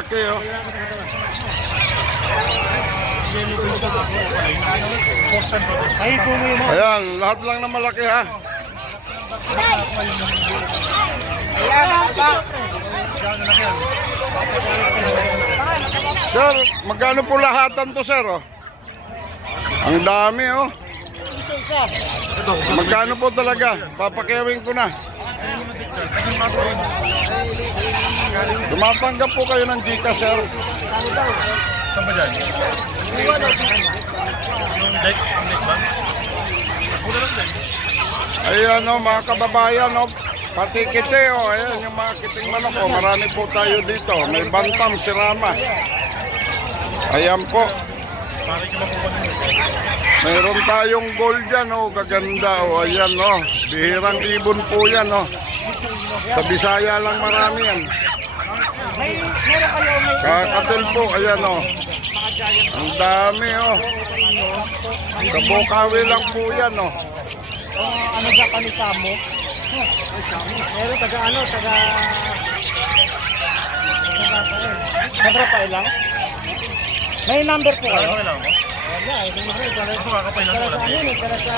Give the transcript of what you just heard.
malalaki, oh. Ayan, lahat lang na malaki, ha. Sir, magkano po lahatan to, sir, oh? Ang dami, oh. Magkano po talaga? Papakewing ko na. Tumatanggap po kayo ng Gcash, sir. Saan ba dyan? Yung deck ba? Ayan, oh, mga kababayan, oh. Pati kite, oh. Ayan, yung mga kiting manok, oh. Marami po tayo dito. May bantam, sirama. Ayan po. Mayroon tayong gold dyan, oh. Gaganda, oh. Ayan, oh. Bihirang ibon po yan, oh. Sa Bisaya lang marami yan. Kakatil po, ayan, oh. Ang dami, oh. Sa Bukawi lang po yan, oh. Ano ba kanita mo? Meron taga ano, taga Rafael lang? May number po kayo? Ano lang ako? Wala, Ito kakapay lang wala. sa